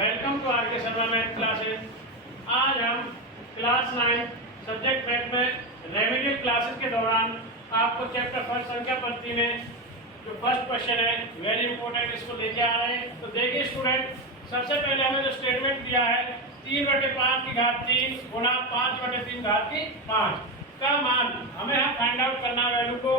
Welcome to are के Sharma math classes. आज हम क्लास 9 सब्जेक्ट मैथ में रेमेडियल क्लासेस के दौरान आपको चैप्टर फर्स्ट संख्या पद्धति में जो फर्स्ट क्वेश्चन है वेरी इंपॉर्टेंट, इसको लेके आ रहे हैं। तो देखिए स्टूडेंट, सबसे पहले हमें जो स्टेटमेंट दिया है 3/5 की घात 3 गुणा 5/3 घात की 5 का मान हमें यहाँ फाइंड आउट करना है वैल्यू को।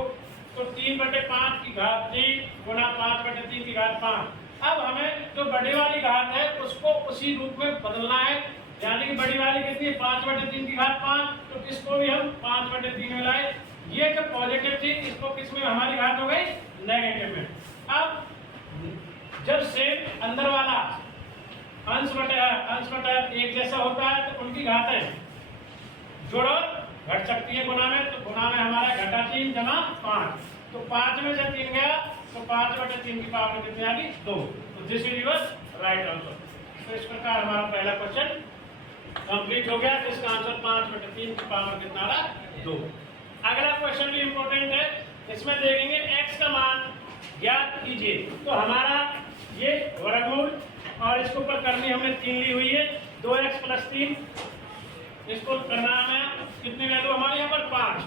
तो 3/5 की घात 3 गुणा 5/3 की घात 5। अब हमें जो बड़ी वाली घात है उसको उसी रूप में बदलना है, यानी कि बड़ी वाली कितनी है 5/3 की घात 5, तो इसको भी हम 5/3 में लाए। ये जो पॉजिटिव थी इसको किस में हमारी घात हो गई नेगेटिव में। अब जब सेम अंदर वाला अंश बटा एक जैसा होता है तो उनकी घातें जोड़ और घट सकती है गुणा में। तो गुणा में हमारा घटा 3 जमा 5, तो 5 में से 3 गया तो 5/3 की पावर कितनी आ गई 2। तो this is your right answer. तो इस प्रकार हमारा पहला क्वेश्चन कंप्लीट हो गया, जिसका आंसर 5/3 की पावर कितना आ रहा 2। अगला क्वेश्चन भी इंपॉर्टेंट है, इसमें देखेंगे x का मान ज्ञात कीजिए। तो हमारा ये वर्गमूल और इसके ऊपर करनी हमने 3 ली हुई है, 2x + 3। इसको करना है कितनी वैल्यू हमारे यहाँ पर 5।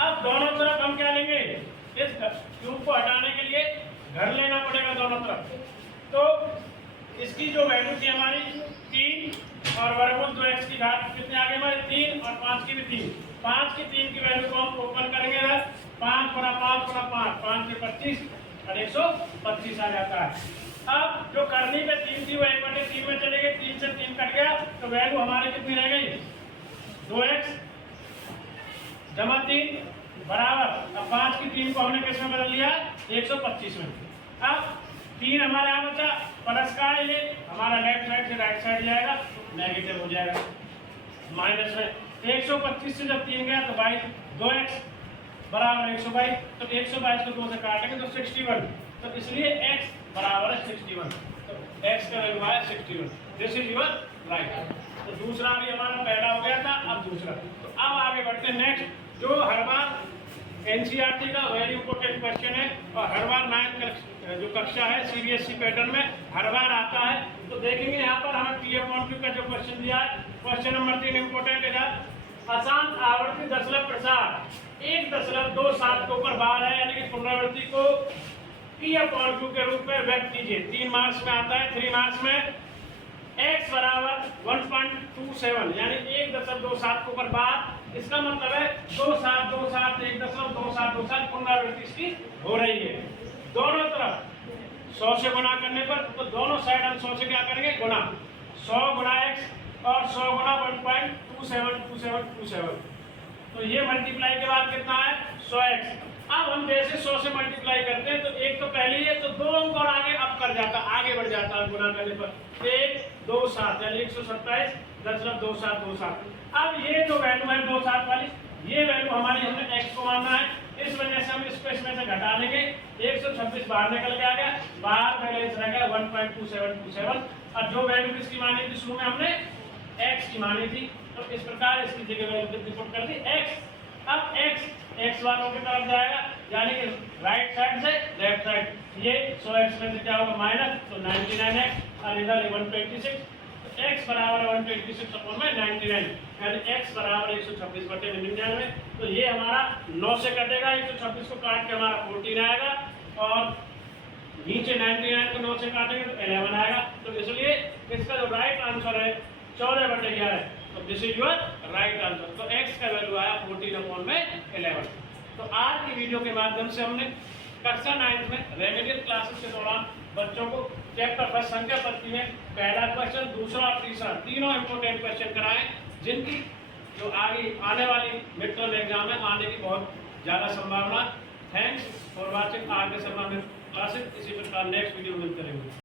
अब दोनों तरफ हम क्या लेंगे, इस क्यूब को हटाने के लिए घर लेना पड़ेगा दोनों तरफ। तो इसकी जो वैल्यू थी हमारी 3 और वर्गमूल 2x की घात कितने आ गए हमारे 3 और 5 की भी 3। 5 की 3 की वैल्यू को हम ओपन करेंगे इधर, 5 गुणा 5 गुणा 5, 5 के 25 और 125 आ जाता है। अब जो करनी पे 3 थी वो 1/3 में चले गए, 3 से 3 कट गया तो वैल्यू हमारी कितनी रह गई 2x जमा 3 बराबर। अब 5 की 3 को हमने किस में बदल लिया 125 में। अब 3 हमारे यहाँ बचा, प्लस का ये हमारा लेफ्ट साइड से राइट साइड जाएगा, नेगेटिव हो जाएगा माइनस में। 125 से जब 3 गया तो 22, 2x बराबर 122। तो 122 को 2 से काटेंगे तो 61, तो इसलिए x बराबर है 61। तो x का वैल्यू है 61। This is your right. तो दूसरा भी हमारा पहला हो गया था, अब दूसरा। तो अब आगे बढ़ते हैं नेक्स्ट, जो हर बार एनसीईआरटी का वेरी इंपॉर्टेंट क्वेश्चन है और हर बार 9th जो कक्षा है सीबीएसई पैटर्न में हर बार आता है। तो देखेंगे यहाँ पर हमें P/Q का जो क्वेश्चन दिया है, क्वेश्चन नंबर 3 इंपॉर्टेंट है। अशांत आवर्ती दशमलव प्रसार 1.27 के ऊपर बार है, यानी कि पुनरावृत्ति को P/Q के रूप में व्यक्त कीजिए। 3 मार्क्स में आता है, 3 मार्क्स में x बराबर 1.27 यानी 1.27 के ऊपर बार। इसका मतलब है 2727 1.2727 पुनरावृत्ति इसकी हो रही है। दोनों तरफ 100 से गुणा करने पर, तो दोनों साइड हम 100 से क्या करेंगे गुणा, 100 गुणा x और 100 गुणा 1.272727। तो ये मल्टीप्लाई के बाद कितना है 100x। अब हम जैसे 100 से मल्टीप्लाई करते हैं तो एक तो पहले ही है, तो 2 अंक और आगे अब कर जाता, आगे बढ़ जाता है गुणा करने पर। 1 2 7 यानी 127.2727। अब ये जो वैल्यू है 27 वाली, ये वैल्यू हमारी हमने x को मानना है, इस वजह से हम इसको इसमें से घटा देंगे। 126 बाहर निकल के आ गया, बाहर बैलेंस रह गया 1.2727। और जो वैल्यू किसकी मानी थी शुरू में हमने x की मानी थी, तो इस प्रकार इसकी जगह वैल्यू पुट कर दी x। अब x वालों की तरफ जाएगा, यानी कि राइट साइड से लेफ्ट साइड, ये 100x में से क्या होगा माइनस, तो 99x और इधर 126। तो x बराबर 126 अपॉन में 99, यानी x बराबर 126/99। तो ये हमारा 9 से कटेगा, 126 को काट के हमारा 14 आएगा और नीचे 99 को 9 से काटेंगे तो 11 आएगा। तो इसलिए इसका जो राइट आंसर है 14/11। तो this is your right answer. तो x का वैल्यू आया 14/11। तो आज की वीडियो के माध्यम से हमने कक्षा 9 में रेमेडियल क्लासेस के दौरान बच्चों को चैप्टर फर्स्ट संख्या पद्धति में पहला क्वेश्चन, दूसरा और तीसरा तीनों इंपोर्टेंट क्वेश्चन कराएं, जिनकी जो आगे आने वाली मिड टर्म एग्जाम में आने की बहुत ज़्यादा संभावना। थैंक्स फॉर वॉचिंग आर के शर्मा क्लासेस। इसी प्रकार नेक्स्ट वीडियो मिलते रहेंगे।